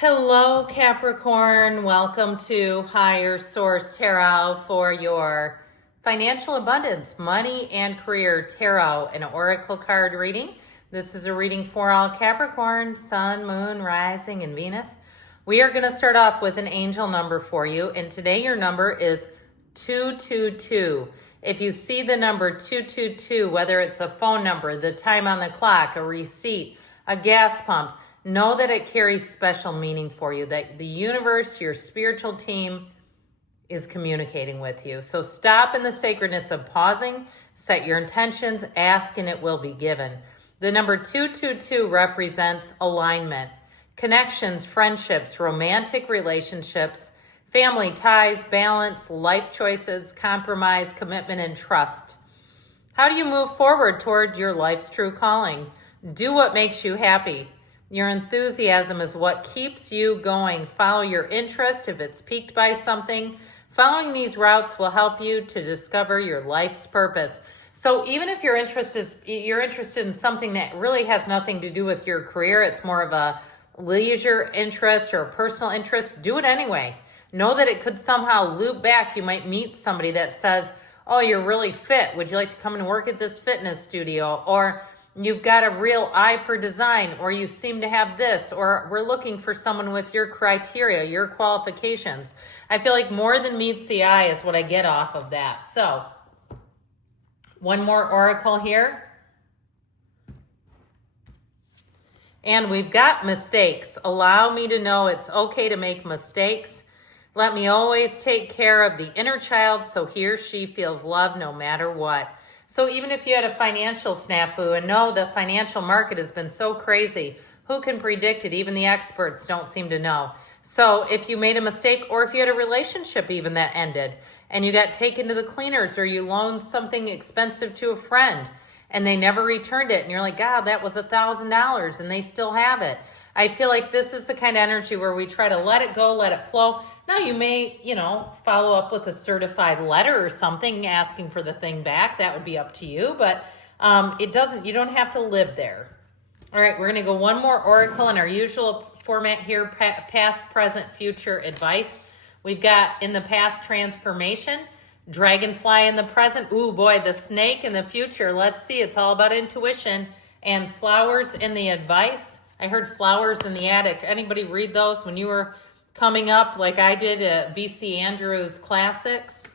Hello, Capricorn. Welcome to Higher Source Tarot for your financial abundance, money, and career tarot and oracle card reading. This is a reading for all Capricorn, Sun, Moon, Rising, and Venus. We are going to start off with an angel number for you, and today your number is 222. If you see the number 222, whether it's a phone number, the time on the clock, a receipt, a gas pump, know that it carries special meaning for you, that the universe, your spiritual team, is communicating with you. So stop in the sacredness of pausing, set your intentions, ask, and it will be given. The number 222 represents alignment, connections, friendships, romantic relationships, family ties, balance, life choices, compromise, commitment, and trust. How do you move forward toward your life's true calling? Do what makes you happy. Your enthusiasm is what keeps you going. Follow your interest if it's piqued by something. Following these routes will help you to discover your life's purpose. So even if you're interested in something that really has nothing to do with your career, it's more of a leisure interest or a personal interest, do it anyway. Know that it could somehow loop back. You might meet somebody that says, oh, you're really fit. Would you like to come and work at this fitness studio? Or you've got a real eye for design, or you seem to have this, or we're looking for someone with your criteria, your qualifications. I feel like more than meets the eye is what I get off of that. So, one more oracle here. And we've got mistakes. Allow me to know it's okay to make mistakes. Let me always take care of the inner child so he or she feels loved no matter what. So even if you had a financial snafu, and no, the financial market has been so crazy, who can predict it? Even the experts don't seem to know. So if you made a mistake, or if you had a relationship even that ended, and you got taken to the cleaners, or you loaned something expensive to a friend, and they never returned it, and you're like, God, that was $1,000, and they still have it. I feel like this is the kind of energy where we try to let it go, let it flow. Now you may, follow up with a certified letter or something asking for the thing back. That would be up to you, but you don't have to live there. All right, we're going to go one more oracle in our usual format here, past, present, future advice. We've got in the past transformation, dragonfly in the present. Ooh, boy, the snake in the future. Let's see, it's all about intuition. And flowers in the advice. I heard flowers in the attic. Anybody read those when you were coming up like I did at B.C. Andrews Classics?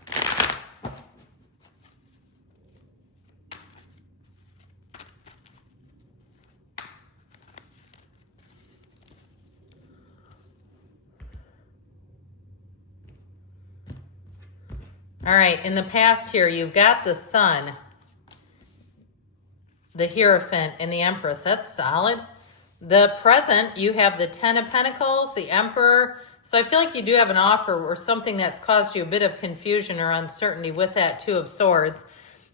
All right, in the past here, you've got the Sun, the Hierophant, and the Empress. That's solid. The present, you have the Ten of Pentacles, the Emperor. So I feel like you do have an offer or something that's caused you a bit of confusion or uncertainty with that Two of Swords.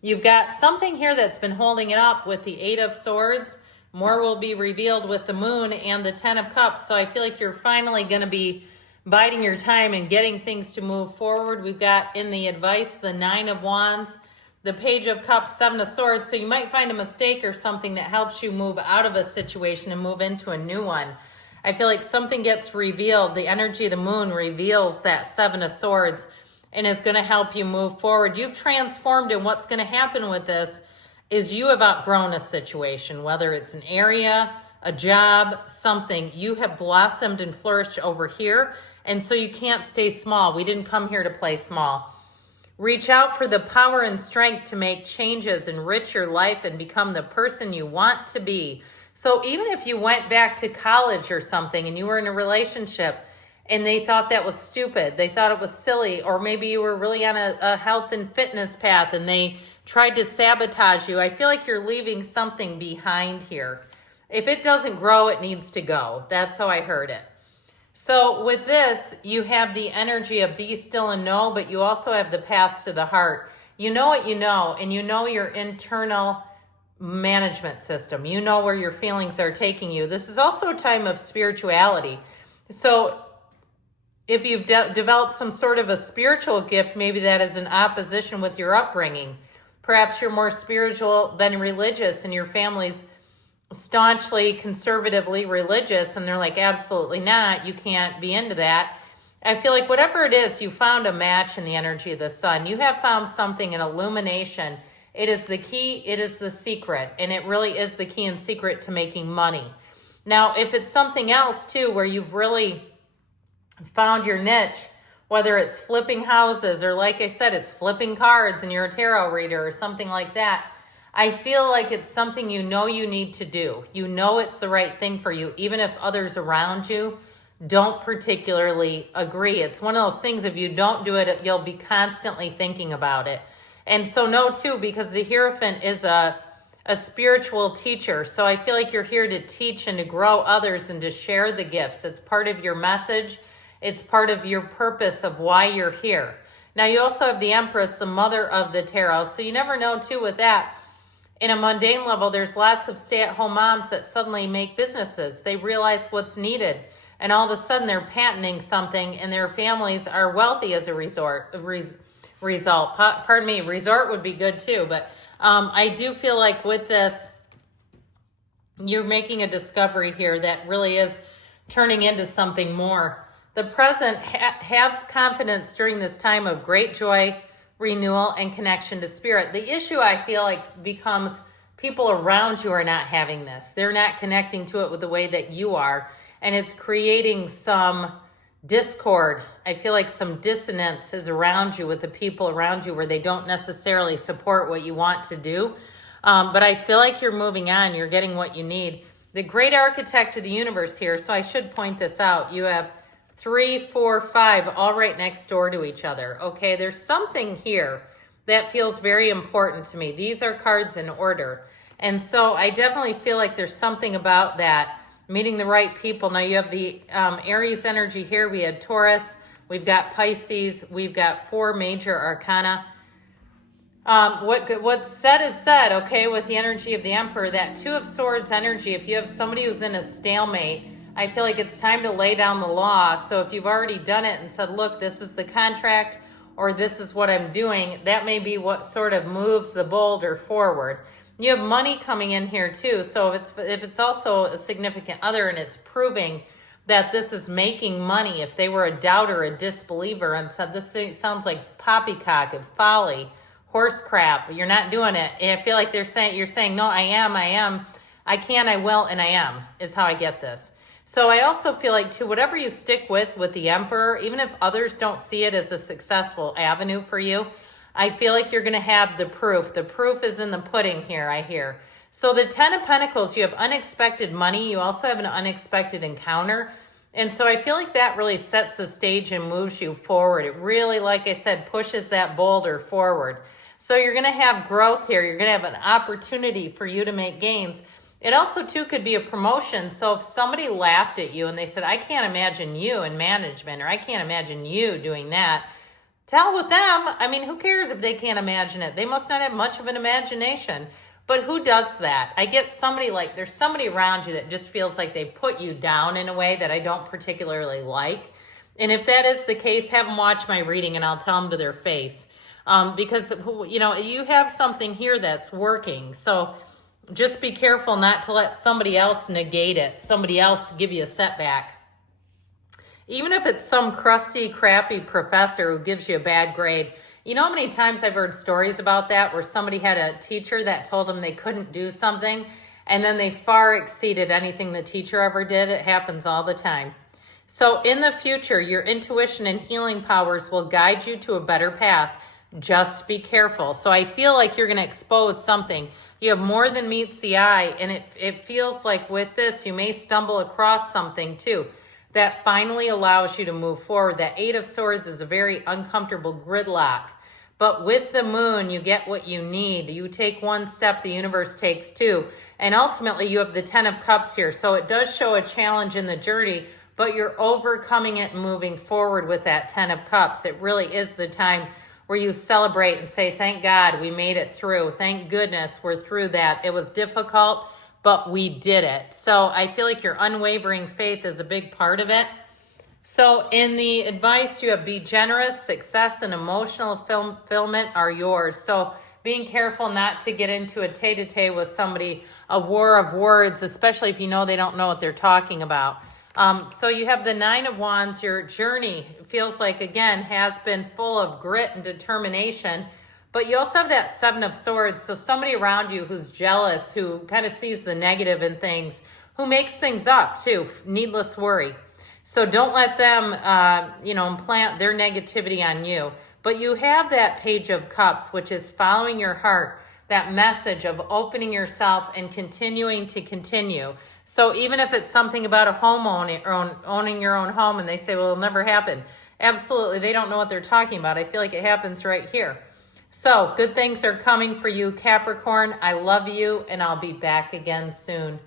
You've got something here that's been holding it up with the Eight of Swords. More will be revealed with the Moon and the Ten of Cups. So I feel like you're finally going to be biding your time and getting things to move forward. We've got in the advice the Nine of Wands, the Page of Cups, Seven of Swords. So you might find a mistake or something that helps you move out of a situation and move into a new one. I feel like something gets revealed. The energy of the Moon reveals that Seven of Swords and is going to help you move forward. You've transformed, and what's going to happen with this is you have outgrown a situation, whether it's an area, a job, something. You have blossomed and flourished over here, and so you can't stay small. We didn't come here to play small. Reach out for the power and strength to make changes, enrich your life, and become the person you want to be. So even if you went back to college or something and you were in a relationship and they thought that was stupid, they thought it was silly, or maybe you were really on a health and fitness path and they tried to sabotage you, I feel like you're leaving something behind here. If it doesn't grow, it needs to go. That's how I heard it. So with this, you have the energy of be still and know, but you also have the path to the heart. You know what you know, and you know your internal management system. You know where your feelings are taking you. This is also a time of spirituality. So if you've developed some sort of a spiritual gift, maybe that is in opposition with your upbringing. Perhaps you're more spiritual than religious and your family's staunchly conservatively religious and they're like, absolutely not, you can't be into that. I feel like whatever it is, you found a match in the energy of the sun. You have found something, an illumination. It is the key, it is the secret, and it really is the key and secret to making money. Now, if it's something else too, where you've really found your niche, whether it's flipping houses or like I said, it's flipping cards and you're a tarot reader or something like that, I feel like it's something you know you need to do. You know it's the right thing for you, even if others around you don't particularly agree. It's one of those things, if you don't do it, you'll be constantly thinking about it. And so no, too, because the Hierophant is a spiritual teacher. So I feel like you're here to teach and to grow others and to share the gifts. It's part of your message. It's part of your purpose of why you're here. Now, you also have the Empress, the mother of the tarot. So you never know, too, with that. In a mundane level, there's lots of stay-at-home moms that suddenly make businesses. They realize what's needed. And all of a sudden, they're patenting something, and their families are wealthy as a result. Pardon me, resort would be good too. But I do feel like with this, you're making a discovery here that really is turning into something more. The present, have confidence during this time of great joy, renewal, and connection to spirit. The issue, I feel like, becomes people around you are not having this. They're not connecting to it with the way that you are. And it's creating some discord. I feel like some dissonance is around you with the people around you where they don't necessarily support what you want to do. But I feel like you're moving on. You're getting what you need. The great architect of the universe here, so I should point this out. You have 3, 4, 5 all right next door to each other. Okay, there's something here that feels very important to me. These are cards in order. And so I definitely feel like there's something about that. Meeting the right people. Now you have the Aries energy here. We had Taurus. We've got Pisces. We've got 4 major arcana. What's said is said, okay, with the energy of the Emperor. That 2 of Swords energy, if you have somebody who's in a stalemate, I feel like it's time to lay down the law. So if you've already done it and said, look, this is the contract or this is what I'm doing, that may be what sort of moves the boulder forward. You have money coming in here too. So if it's also a significant other and it's proving that this is making money, if they were a doubter, a disbeliever, and said this sounds like poppycock and folly, horse crap, you're not doing it. And I feel like you're saying, no, I am, I can, I will, and I am, is how I get this. So I also feel like too, whatever you stick with the Emperor, even if others don't see it as a successful avenue for you, I feel like you're going to have the proof. The proof is in the pudding here, I hear. So the 10 of Pentacles, you have unexpected money. You also have an unexpected encounter. And so I feel like that really sets the stage and moves you forward. It really, like I said, pushes that boulder forward. So you're going to have growth here. You're going to have an opportunity for you to make gains. It also, too, could be a promotion. So if somebody laughed at you and they said, I can't imagine you in management, or I can't imagine you doing that, tell with them. I mean, who cares if they can't imagine it? They must not have much of an imagination. But who does that? I get somebody like, there's somebody around you that just feels like they put you down in a way that I don't particularly like. And if that is the case, have them watch my reading and I'll tell them to their face. Because, you know, you have something here that's working. So just be careful not to let somebody else negate it. Somebody else give you a setback. Even if it's some crusty, crappy professor who gives you a bad grade. You know how many times I've heard stories about that where somebody had a teacher that told them they couldn't do something and then they far exceeded anything the teacher ever did? It happens all the time. So in the future, your intuition and healing powers will guide you to a better path. Just be careful. So I feel like you're going to expose something. You have more than meets the eye, and it feels like with this, you may stumble across something too that finally allows you to move forward. That 8 of Swords is a very uncomfortable gridlock. But with the moon, you get what you need. You take one step, the universe takes 2. And ultimately, you have the 10 of Cups here. So it does show a challenge in the journey, but you're overcoming it and moving forward with that 10 of Cups. It really is the time where you celebrate and say, thank God we made it through. Thank goodness we're through that. It was difficult, but we did it. So I feel like your unwavering faith is a big part of it. So in the advice, you have be generous, success, and emotional fulfillment are yours. So being careful not to get into a tete-a-tete with somebody, a war of words, especially if you know they don't know what they're talking about. So you have the Nine of Wands. Your journey feels like, again, has been full of grit and determination. But you also have that Seven of Swords. So somebody around you who's jealous, who kind of sees the negative in things, who makes things up too, needless worry. So don't let them, implant their negativity on you. But you have that Page of Cups, which is following your heart, that message of opening yourself and continuing to continue. So even if it's something about a home owning your own home, and they say, well, it'll never happen. Absolutely, they don't know what they're talking about. I feel like it happens right here. So good things are coming for you, Capricorn. I love you, and I'll be back again soon.